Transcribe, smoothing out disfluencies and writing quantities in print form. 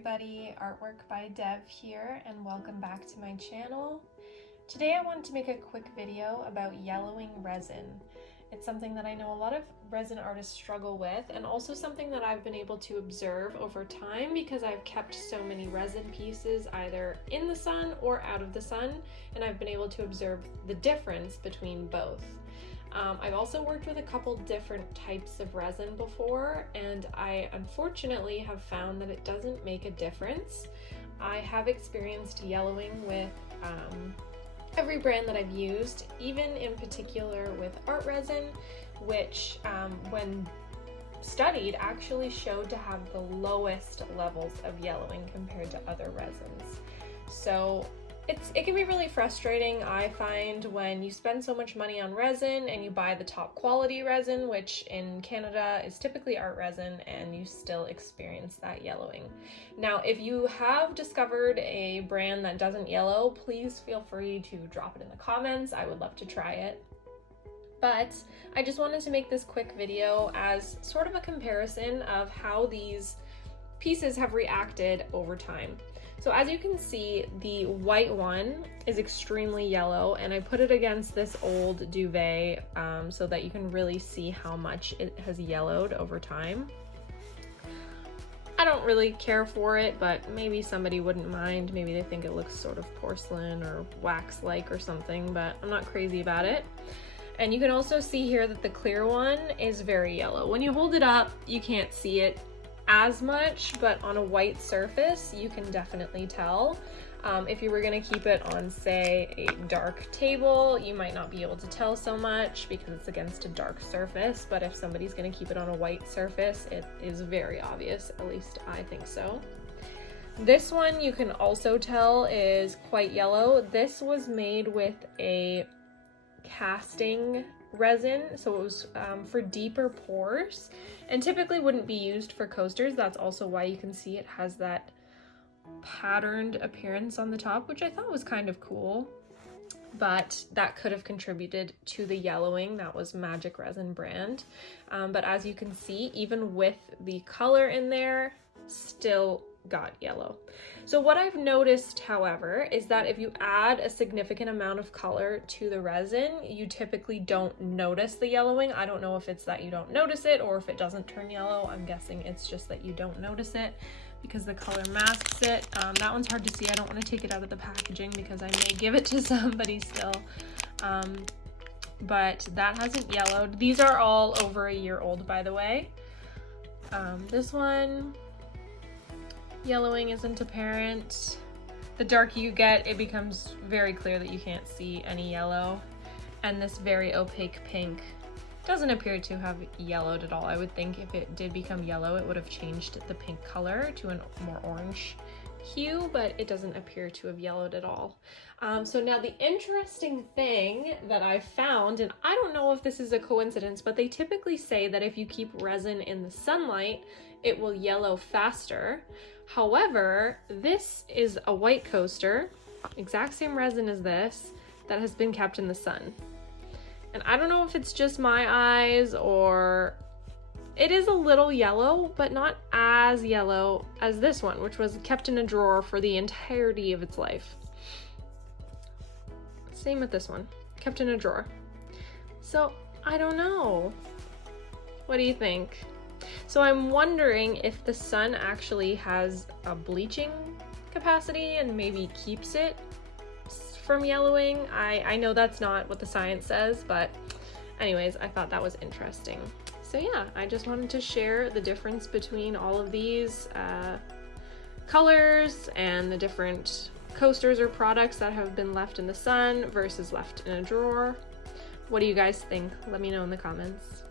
everybody, Artwork by Dev here, and welcome back to my channel. Today I wanted to make a quick video about yellowing resin. It's something that I know a lot of resin artists struggle with, and also something that I've been able to observe over time because I've kept so many resin pieces either in the sun or out of the sun, and I've been able to observe the difference between both. I've also worked with a couple different types of resin before, and I unfortunately have found that it doesn't make a difference. I have experienced yellowing with every brand that I've used, even in particular with art resin, which when studied actually showed to have the lowest levels of yellowing compared to other resins. So it can be really frustrating, I find, when you spend so much money on resin and you buy the top quality resin, which in Canada is typically art resin, and you still experience that yellowing. Now, if you have discovered a brand that doesn't yellow, please feel free to drop it in the comments. I would love to try it. But I just wanted to make this quick video as sort of a comparison of how these pieces have reacted over time. So as you can see, the white one is extremely yellow, and I put it against this old duvet so that you can really see how much it has yellowed over time. I don't really care for it, but maybe somebody wouldn't mind. Maybe they think it looks sort of porcelain or wax-like or something, but I'm not crazy about it. And you can also see here that the clear one is very yellow. When you hold it up, you can't see it as much, but on a white surface you can definitely tell. If you were going to keep it on, say, a dark table, you might not be able to tell so much because it's against a dark surface, but if somebody's going to keep it on a white surface, it is very obvious. At least I think so. This one you can also tell is quite yellow. This was made with a casting resin, so it was for deeper pores and typically wouldn't be used for coasters. That's also why you can see it has that patterned appearance on the top, which I thought was kind of cool, but that could have contributed to the yellowing. That was Magic Resin brand, but as you can see, even with the color in there, still got yellow. So what I've noticed, however, is that if you add a significant amount of color to the resin, you typically don't notice the yellowing. I don't know if it's that you don't notice it or if it doesn't turn yellow. I'm guessing it's just that you don't notice it because the color masks it. That one's hard to see. I don't want to take it out of the packaging because I may give it to somebody still. But that hasn't yellowed. These are all over a year old, by the way. This one, yellowing isn't apparent. The darker you get, it becomes very clear that you can't see any yellow. And this very opaque pink doesn't appear to have yellowed at all. I would think if it did become yellow, it would have changed the pink color to a more orange hue, but it doesn't appear to have yellowed at all. So now the interesting thing that I found, and I don't know if this is a coincidence, but they typically say that if you keep resin in the sunlight, it will yellow faster. However, this is a white coaster, exact same resin as this, that has been kept in the sun. And I don't know if it's just my eyes or it is a little yellow, but not as yellow as this one, which was kept in a drawer for the entirety of its life. Same with this one, kept in a drawer. So I don't know. What do you think? So I'm wondering if the sun actually has a bleaching capacity and maybe keeps it from yellowing. I know that's not what the science says, but anyways, I thought that was interesting. So yeah, I just wanted to share the difference between all of these colors and the different coasters or products that have been left in the sun versus left in a drawer. What do you guys think? Let me know in the comments.